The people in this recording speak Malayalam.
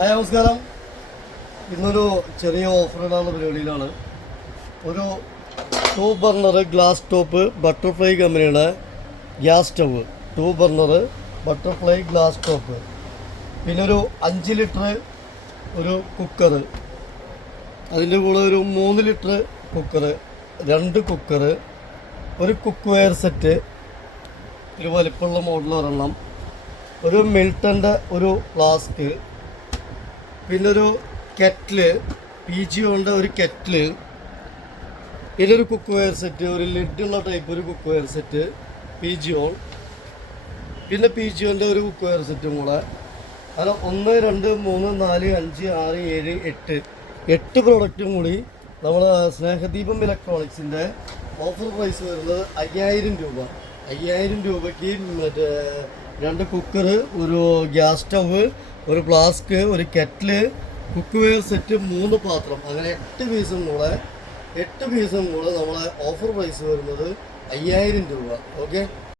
ഹായ് നമസ്കാരം. ഇന്നൊരു ചെറിയ ഇടാനുള്ള പരിപാടിയിലാണ്. ഒരു two burner glass top butterfly കമ്പനിയുടെ gas stove. Two burner butterfly glass top പിന്നെ ഒരു അഞ്ച് ലിറ്റർ ഒരു കുക്കർ അതിന്റെ കൂടെ ഒരു മൂന്ന് ലിറ്റർ കുക്കർ രണ്ട് കുക്കർ ഒരു കുക്ക് വെയർ സെറ്റ് ഒരു വലിപ്പമുള്ള മോഡൽ ഒരെണ്ണം ഒരു മിൽട്ടന്റെ ഒരു ഫ്ലാസ്ക് പിന്നെ ഒരു കെറ്റിൽ പി ജി കൊണ്ട ഒരു കെറ്റിൽ പിന്നെ കുക്ക് വെയർ സെറ്റ് ഒരു ലിഡുള്ള ടൈപ്പ് ഒരു cookware set P G on പിന്നെ പി ജി ഓന്റെ ഒരു കുക്ക് വെയർ സെറ്റും കൂടെ. അങ്ങനെ ഒന്ന് രണ്ട് മൂന്ന് നാല് അഞ്ച് ആറ് ഏഴ് എട്ട്. എട്ട് പ്രോഡക്റ്റും കൂടി നമ്മൾ സ്നേഹദീപം ഇലക്ട്രോണിക്സിന്റെ ഓഫർ പ്രൈസ് വരുന്നത് അയ്യായിരം രൂപ. അയ്യായിരം രൂപയ്ക്ക് മറ്റേ രണ്ട് കുക്കർ ഒരു ഗ്യാസ് സ്റ്റവ് ഒരു ഫ്ലാസ്ക് ഒരു കെറ്റിൽ കുക്ക് വെയർ സെറ്റ് മൂന്ന് പാത്രം. അങ്ങനെ എട്ട് പീസും കൂടെ എട്ട് പീസും കൂടെ നമ്മളെ ഓഫർ പ്രൈസ് വരുന്നത് അയ്യായിരം രൂപ. ഓക്കെ